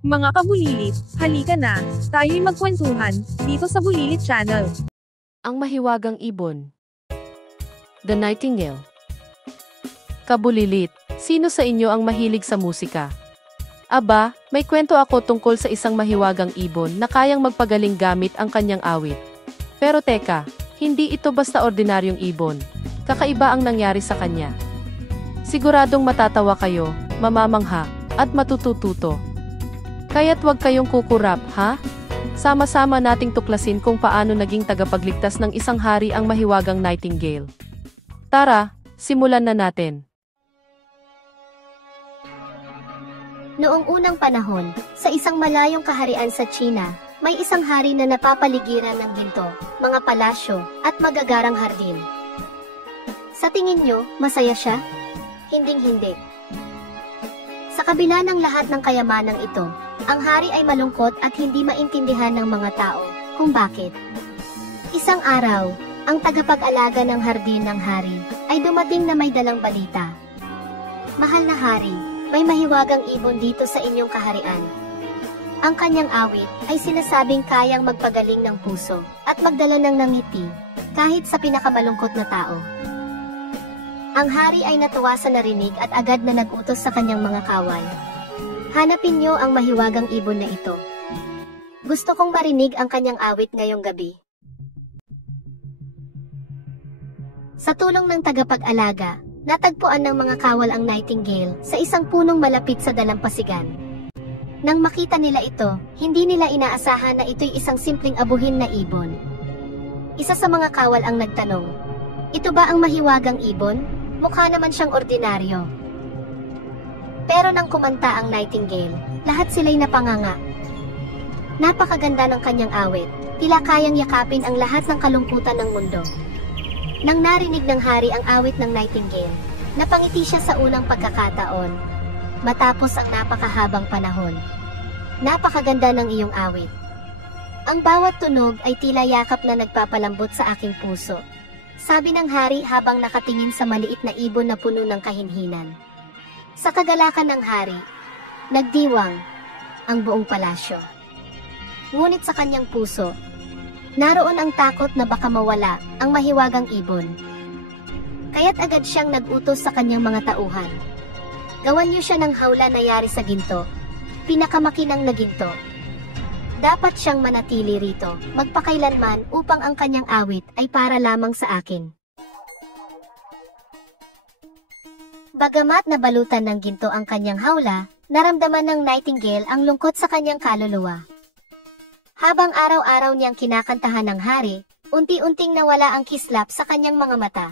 Mga kabulilit, halika na, tayo'y magkwentuhan, dito sa Bulilit Channel. Ang mahiwagang ibon. The Nightingale. Kabulilit, sino sa inyo ang mahilig sa musika? Aba, may kwento ako tungkol sa isang mahiwagang ibon na kayang magpagaling gamit ang kanyang awit. Pero teka, hindi ito basta ordinaryong ibon. Kakaiba ang nangyari sa kanya. Siguradong matatawa kayo, mamamangha, at matututo. Kaya't huwag kayong kukurap, ha? Sama-sama nating tuklasin kung paano naging tagapagligtas ng isang hari ang mahiwagang Nightingale. Tara, simulan na natin. Noong unang panahon, sa isang malayong kaharian sa China, may isang hari na napapaligiran ng ginto, mga palasyo, at magagarang hardin. Sa tingin nyo, masaya siya? Hinding-hindi. Sa kabila ng lahat ng kayamanang ito, ang hari ay malungkot at hindi maintindihan ng mga tao kung bakit. Isang araw, ang tagapag-alaga ng hardin ng hari ay dumating na may dalang balita. Mahal na hari, may mahiwagang ibon dito sa inyong kaharian. Ang kanyang awit ay sinasabing kayang magpagaling ng puso at magdala ng ngiti kahit sa pinakamalungkot na tao. Ang hari ay natuwa sa narinig at agad na nag-utos sa kanyang mga kawal. Hanapin niyo ang mahiwagang ibon na ito. Gusto kong marinig ang kanyang awit ngayong gabi. Sa tulong ng tagapag-alaga, natagpuan ng mga kawal ang nightingale sa isang punong malapit sa dalampasigan. Nang makita nila ito, hindi nila inaasahan na ito'y isang simpleng abuhin na ibon. Isa sa mga kawal ang nagtanong, "Ito ba ang mahiwagang ibon? Mukha naman siyang ordinaryo." Pero nang kumanta ang nightingale, lahat sila'y napanganga. Napakaganda ng kanyang awit, tila kayang yakapin ang lahat ng kalungkutan ng mundo. Nang narinig ng hari ang awit ng nightingale, napangiti siya sa unang pagkakataon. Matapos ang napakahabang panahon. Napakaganda ng iyong awit. Ang bawat tunog ay tila yakap na nagpapalambot sa aking puso. Sabi ng hari habang nakatingin sa maliit na ibon na puno ng kahinhinan. Sa kagalakan ng hari, nagdiwang ang buong palasyo. Ngunit sa kanyang puso, naroon ang takot na baka mawala ang mahiwagang ibon. Kaya't agad siyang nag-utos sa kanyang mga tauhan. Gawan niyo siya ng hawla na yari sa ginto, pinakamakinang na ginto. Dapat siyang manatili rito, magpakailanman upang ang kanyang awit ay para lamang sa akin. Bagamat nabalutan ng ginto ang kanyang hawla, naramdaman ng nightingale ang lungkot sa kanyang kaluluwa. Habang araw-araw niyang kinakantahan ng hari, unti-unting nawala ang kislap sa kanyang mga mata.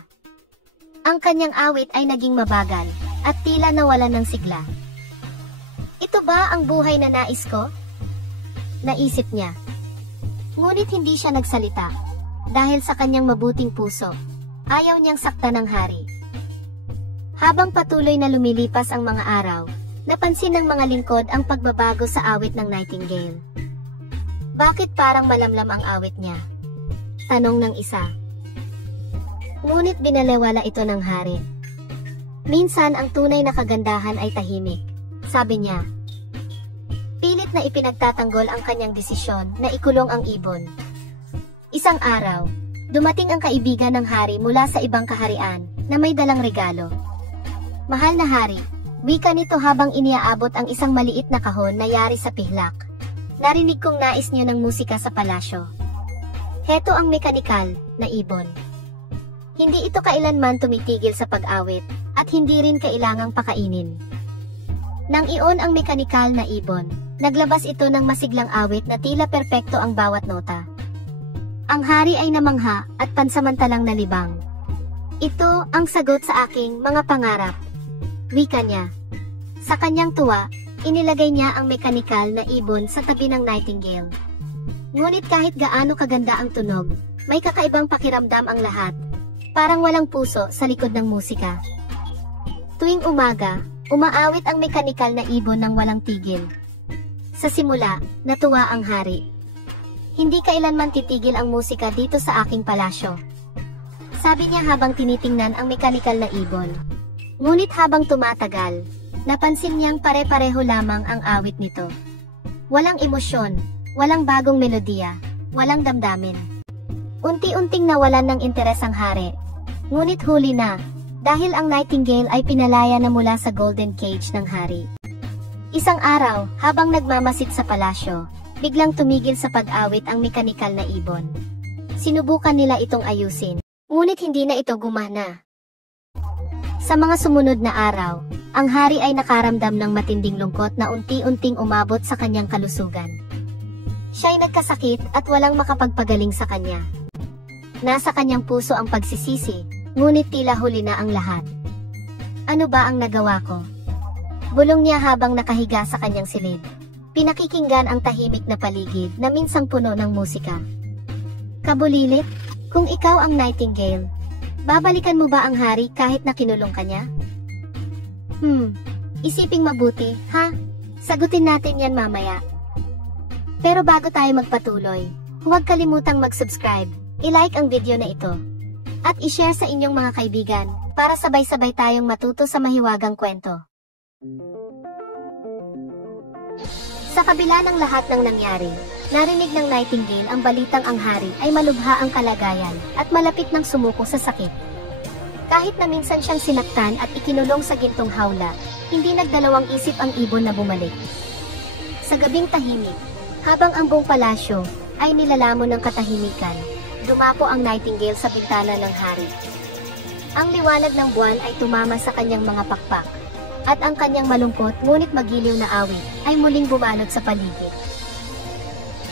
Ang kanyang awit ay naging mabagal, at tila nawala ng sigla. Ito ba ang buhay na nais ko? Naisip niya. Ngunit hindi siya nagsalita, dahil sa kanyang mabuting puso, ayaw niyang saktan ng hari. Habang patuloy na lumilipas ang mga araw, napansin ng mga lingkod ang pagbabago sa awit ng nightingale. Bakit parang malamlam ang awit niya? Tanong ng isa. Ngunit binalewala ito ng hari. Minsan ang tunay na kagandahan ay tahimik, sabi niya. Pilit na ipinagtatanggol ang kanyang desisyon na ikulong ang ibon. Isang araw, dumating ang kaibigan ng hari mula sa ibang kaharian na may dalang regalo. Mahal na hari, wika nito habang iniaabot ang isang maliit na kahon na yari sa pihlak. Narinig kong nais niyo ng musika sa palasyo. Heto ang mekanikal na ibon. Hindi ito kailanman tumitigil sa pag-awit, at hindi rin kailangang pakainin. Nang iyon ang mekanikal na ibon, naglabas ito ng masiglang awit na tila perpekto ang bawat nota. Ang hari ay namangha at pansamantalang nalibang. Ito ang sagot sa aking mga pangarap. Wika niya. Sa kanyang tuwa, inilagay niya ang mekanikal na ibon sa tabi ng nightingale. Ngunit kahit gaano kaganda ang tunog, may kakaibang pakiramdam ang lahat. Parang walang puso sa likod ng musika. Tuwing umaga, umaawit ang mekanikal na ibon ng walang tigil. Sa simula, natuwa ang hari. Hindi kailanman titigil ang musika dito sa aking palasyo. Sabi niya habang tinitingnan ang mekanikal na ibon. Ngunit habang tumatagal, napansin niyang pare-pareho lamang ang awit nito. Walang emosyon, walang bagong melodiya, walang damdamin. Unti-unting nawalan ng interes ang hari. Ngunit huli na, dahil ang nightingale ay pinalaya na mula sa golden cage ng hari. Isang araw, habang nagmamasid sa palasyo, biglang tumigil sa pag-awit ang mekanikal na ibon. Sinubukan nila itong ayusin, ngunit hindi na ito gumana. Sa mga sumunod na araw, ang hari ay nakaramdam ng matinding lungkot na unti-unting umabot sa kanyang kalusugan. Siya'y nagkasakit at walang makapagpagaling sa kanya. Nasa kanyang puso ang pagsisisi, ngunit tila huli na ang lahat. Ano ba ang nagawa ko? Bulong niya habang nakahiga sa kanyang silid. Pinakikinggan ang tahimik na paligid na minsang puno ng musika. Kabulilit, kung ikaw ang nightingale, babalikan mo ba ang hari kahit na kinulong ka niya? Isiping mabuti, ha? Sagutin natin yan mamaya. Pero bago tayo magpatuloy, huwag kalimutang mag-subscribe, i-like ang video na ito, at i-share sa inyong mga kaibigan, para sabay-sabay tayong matuto sa mahiwagang kwento. Sa kabila ng lahat ng nangyari, narinig ng nightingale ang balitang ang hari ay malubha ang kalagayan at malapit ng sumuko sa sakit. Kahit na minsan siyang sinaktan at ikinulong sa gintong hawla, hindi nagdalawang isip ang ibon na bumalik. Sa gabing tahimik, habang ang buong palasyo ay nilalamon ng katahimikan, dumapo ang nightingale sa bintana ng hari. Ang liwanag ng buwan ay tumama sa kanyang mga pakpak, at ang kanyang malungkot ngunit magiliw na awit ay muling bumalot sa paligid.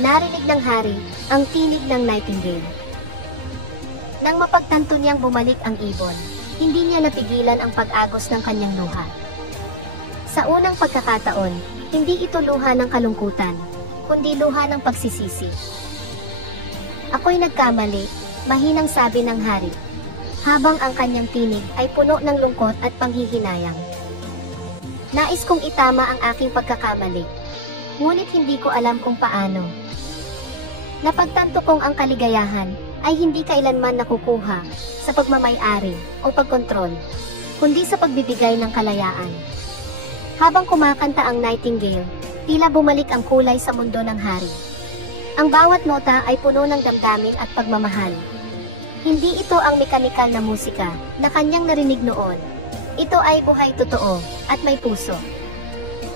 Narinig ng hari ang tinig ng nightingale. Nang mapagtanto niyang bumalik ang ibon, hindi niya napigilan ang pag-agos ng kanyang luha. Sa unang pagkakataon, hindi ito luha ng kalungkutan, kundi luha ng pagsisisi. Ako'y nagkamali, mahinang sabi ng hari, habang ang kanyang tinig ay puno ng lungkot at panghihinayang. Nais kong itama ang aking pagkakamali, ngunit hindi ko alam kung paano. Napagtanto kong ang kaligayahan ay hindi kailanman nakukuha sa pagmamay-ari o pagkontrol, kundi sa pagbibigay ng kalayaan. Habang kumakanta ang nightingale, tila bumalik ang kulay sa mundo ng hari. Ang bawat nota ay puno ng damdamin at pagmamahal. Hindi ito ang mekanikal na musika na kanyang narinig noon. Ito ay buhay totoo at may puso.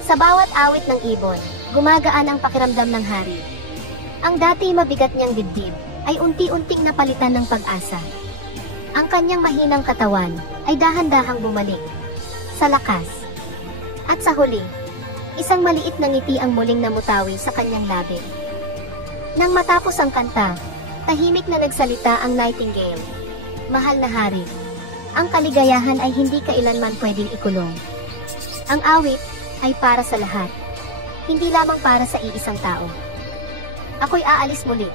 Sa bawat awit ng ibon, gumagaan ang pakiramdam ng hari. Ang dati mabigat niyang dibdib ay unti-unting napalitan ng pag-asa. Ang kanyang mahinang katawan ay dahan-dahang bumalik sa lakas. At sa huli, isang maliit na ngiti ang muling namutawi sa kanyang labi. Nang matapos ang kanta, tahimik na nagsalita ang nightingale. Mahal na hari, ang kaligayahan ay hindi kailanman pwedeng ikulong. Ang awit ay para sa lahat, hindi lamang para sa iisang tao. Ako'y aalis muli,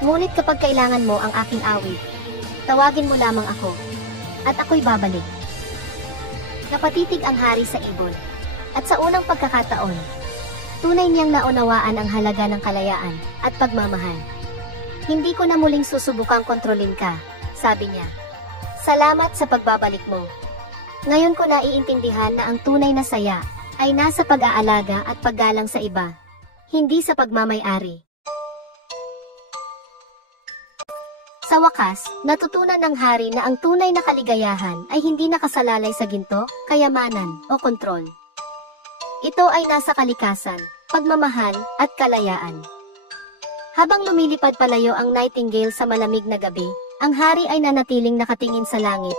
ngunit kapag kailangan mo ang aking awit, tawagin mo lamang ako, at ako'y babalik. Napatitig ang hari sa ibon. At sa unang pagkakataon, tunay niyang naunawaan ang halaga ng kalayaan at pagmamahal. Hindi ko na muling susubukang kontrolin ka, sabi niya. Salamat sa pagbabalik mo. Ngayon ko naiintindihan na ang tunay na saya ay nasa pag-aalaga at paggalang sa iba, hindi sa pagmamay-ari. Sa wakas, natutunan ng hari na ang tunay na kaligayahan ay hindi nakasalalay sa ginto, kayamanan, o kontrol. Ito ay nasa kalikasan, pagmamahal, at kalayaan. Habang lumilipad palayo ang nightingale sa malamig na gabi, ang hari ay nanatiling nakatingin sa langit,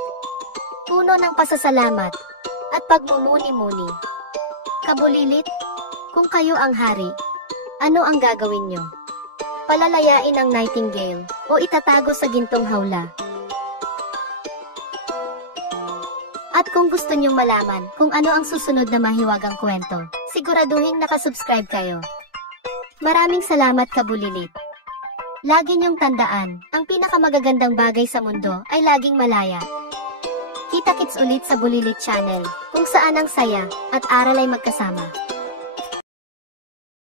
puno ng pasasalamat at pagmumuni-muni. Kabulilit, kung kayo ang hari, ano ang gagawin nyo? Palalayain ang nightingale o itatago sa gintong hawla? At kung gusto nyong malaman kung ano ang susunod na mahiwagang kwento, siguraduhin nakasubscribe kayo. Maraming salamat kabulilit. Lagi nyong tandaan, ang pinakamagagandang bagay sa mundo ay laging malaya. Kita-kits ulit sa Bulilit Channel, kung saan ang saya at aral ay magkasama.